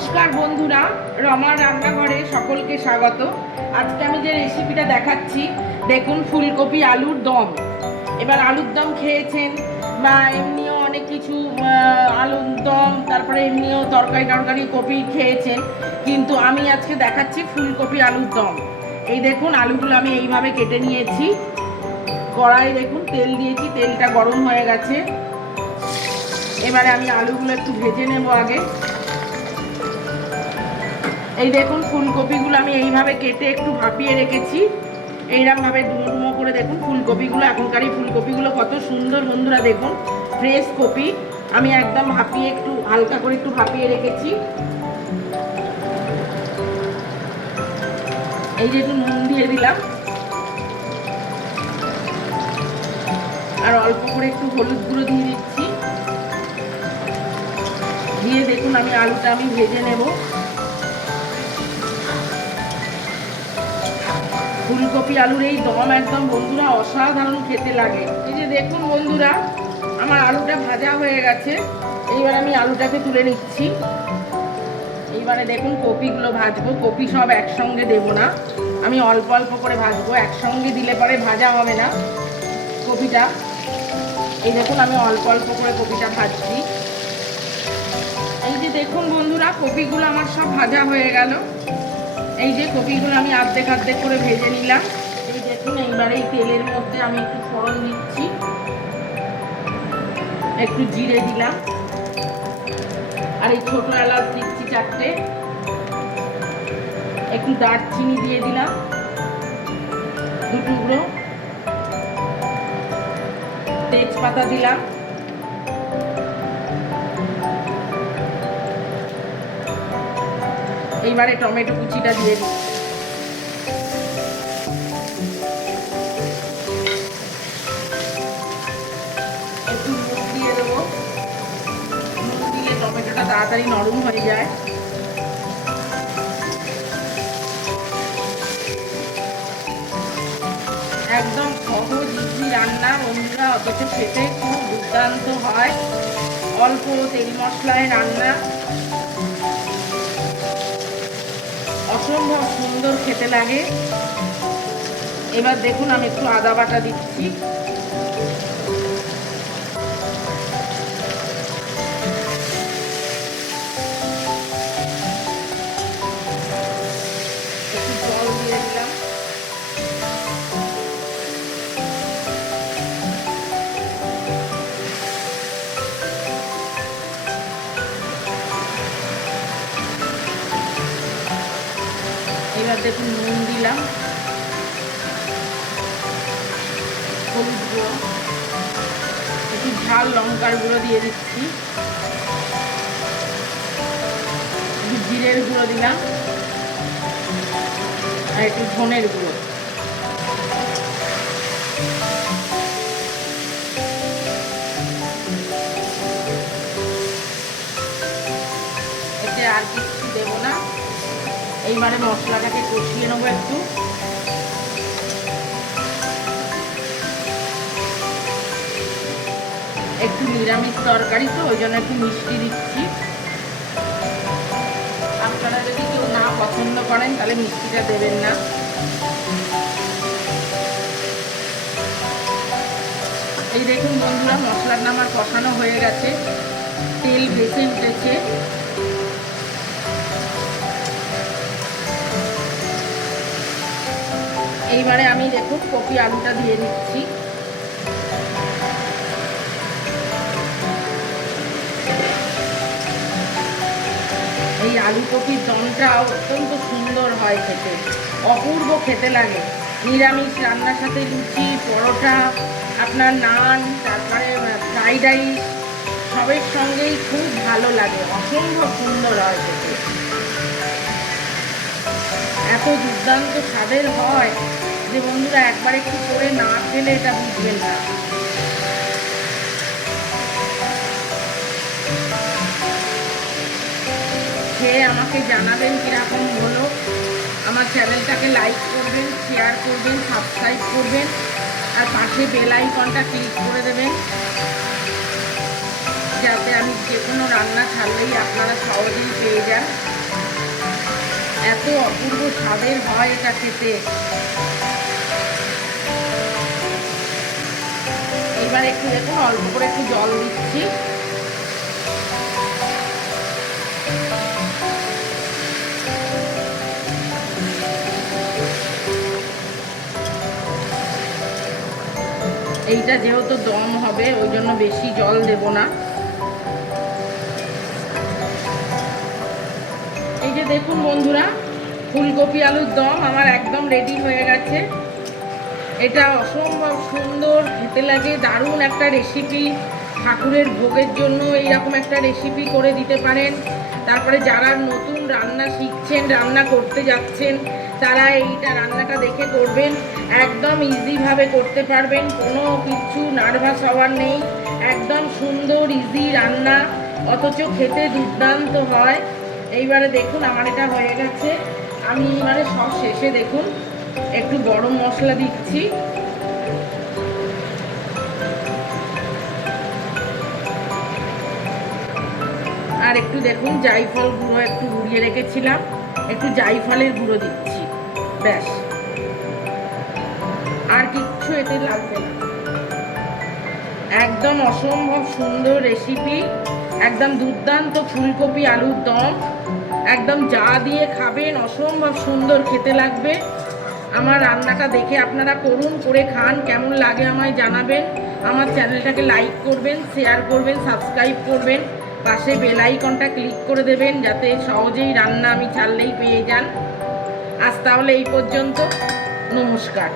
নমস্কার বন্ধুরা, রমার রান্নাঘরে সকলকে স্বাগত। আজকে আমি যে রেসিপিটা দেখাচ্ছি, দেখুন ফুলকপি আলুর দম। এবার আলুর দম খেয়েছেন বা এমনিও অনেক কিছু আলুর দম, তারপরে এমনিও তরকারি কপি খেয়েছেন, কিন্তু আমি আজকে দেখাচ্ছি ফুলকপি আলুর দম। এই দেখুন আলুগুলো আমি এইভাবে কেটে নিয়েছি। কড়াই দেখুন তেল দিয়েছি, তেলটা গরম হয়ে গেছে। এবারে আমি আলুগুলো একটু ভেজে নেব আগে। এই দেখুন ফুলকপিগুলো আমি এইভাবে কেটে একটু ভাপিয়ে রেখেছি। এইরকমভাবে ডুমো ডুমো করে দেখুন ফুলকপিগুলো, এখনকার এই ফুলকপিগুলো কত সুন্দর বন্ধুরা, দেখুন ফ্রেশ কপি। আমি একদম ভাপিয়ে একটু হালকা করে একটু ভাপিয়ে রেখেছি। এই যে একটু নুন দিয়ে দিলাম, আর অল্প করে একটু হলুদ গুঁড়ো দিয়ে দিচ্ছি। দিয়ে দেখুন আলুটা আমি ভেজে নেব। ফুলকপি আলুর এই দম একদম বন্ধুরা অসাধারণ খেতে লাগে। এই যে দেখুন বন্ধুরা, আমার আলুটা ভাজা হয়ে গেছে। এইবার আমি আলুটাকে তুলে নিচ্ছি। এইবারে দেখুন কপিগুলো ভাজবো। কপি সব একসঙ্গে দেব না, আমি অল্প অল্প করে ভাজবো। একসঙ্গে দিলে পরে ভাজা হবে না কপিটা। এই দেখুন আমি অল্প অল্প করে কপিটা ভাজছি। এই যে দেখুন বন্ধুরা, কপিগুলো আমার সব ভাজা হয়ে গেল। এই যে কপিগুলো আমি অর্ধেক অর্ধেক করে ভেজে নিলাম। এই দেখুন এইবারে এই তেলের মধ্যে আমি একটু ফোড়ন দিচ্ছি, একটু জিরে দিলাম, আর এই ছোট এলাচ দিচ্ছি 4টে, একটু দারচিনি দিয়ে দিলাম 2 টুকরো, তেজপাতা দিলাম, এইবারে টমেটো কুচিটা দিয়ে দিচ্ছি, একটু নুন দিয়ে দেবো। নুন দিলে টমেটোটা তাড়াতাড়ি নরম হয়ে যায়। একদম সহজ ইজি রান্না বন্ধুরা, অথচ খেতে খুব দুর্দান্ত হয়। অল্প তেল মশলায় রান্না, অসম্ভব সুন্দর খেতে লাগে। এবার দেখুন আমি একটু আদা বাটা দিচ্ছি, একটু জল দিয়ে দিলাম। এবার দেখুন নুন দিলাম, হলুদ গুঁড়ো, একটু ঝাল লঙ্কার গুঁড়ো দিয়ে দিচ্ছি, একটু জিরের গুঁড়ো দিলাম, আর একটু ধনের গুঁড়ো। এতে আর কিছু দেবো না। এইবারে মশলাটাকে কষিয়ে নেবো একটু। একটু নিরামিষ তরকারি তো, ওই জন্য একটু মিষ্টি দিচ্ছি। আপনারা যদি কেউ না পছন্দ করেন তাহলে মিষ্টিটা দেবেন না। এই দেখুন বন্ধুরা, মশলাটা আমার কষানো হয়ে গেছে, তেল ভেসে উঠেছে। এইবারে আমি দেখুন কপি আলুটা দিয়ে দিচ্ছি। এই আলু কপির দমটা অত্যন্ত সুন্দর হয় খেতে, অপূর্ব খেতে লাগে। নিরামিষ রান্নার সাথে লুচি, পরোটা, আপনার নান, তারপরে ফ্রাইড রাইস, সবের সঙ্গেই খুব ভালো লাগে, অসম্ভব সুন্দর হয় খেতে। এত দুর্দান্ত স্বাদের হয় যে বন্ধুরা একবার একটু করে না খেলে এটা বুঝবেন না। খেয়ে আমাকে জানাবেন কীরকম হলো। আমার চ্যানেলটাকে লাইক করবেন, শেয়ার করবেন, সাবস্ক্রাইব করবেন, আর পাশে বেল আইকনটা ক্লিক করে দেবেন, যাতে আমি যে কোনো রান্না ছাড়লেই আপনারা সহজেই পেয়ে যান। অপূর্ব স্বাদের হয় এটা খেতে। এবার একটু দেখুন অল্প করে একটু জল দিচ্ছি। এইটা যেহেতু দম হবে ওই জন্য বেশি জল দেব না। এই যে দেখুন বন্ধুরা, ফুলকপি আলুর দম আমার একদম রেডি হয়ে গেছে। এটা অসম্ভব সুন্দর খেতে লাগে, দারুণ একটা রেসিপি। ঠাকুরের ভোগের জন্য এইরকম একটা রেসিপি করে দিতে পারেন। তারপরে যারা নতুন রান্না শিখছেন, রান্না করতে যাচ্ছেন, তারা এইটা রান্নাটা দেখে করবেন। একদম ইজিভাবে করতে পারবেন, কোনো কিছু নার্ভাস হওয়ার নেই। একদম সুন্দর ইজি রান্না, অথচ খেতে দুর্দান্ত হয়। এইবারে দেখুন আমার এটা হয়ে গেছে। আমি এবারে সব শেষে দেখুন একটু গরম মশলা দিচ্ছি। আর একটু দেখুন জায়ফল গুঁড়ো একটু গুঁড়িয়ে রেখেছিলাম, একটু জায়ফলের গুঁড়ো দিচ্ছি, ব্যাস। আর কিচ্ছু এতে লাগবে না। একদম অসম্ভব সুন্দর রেসিপি, একদম দুর্দান্ত ফুলকপি আলুর দম। একদম যা দিয়ে খাবেন অসম্ভব সুন্দর খেতে লাগবে। আমার রান্নাটা দেখে আপনারা করুন, করে খান, কেমন লাগে আমায় জানাবেন। আমার চ্যানেলটাকে লাইক করবেন, শেয়ার করবেন, সাবস্ক্রাইব করবেন, পাশে বেল আইকনটা ক্লিক করে দেবেন যাতে সহজেই রান্না আমি ছাড়লেই পেয়ে যান। আজ তাহলে এই পর্যন্ত, নমস্কার।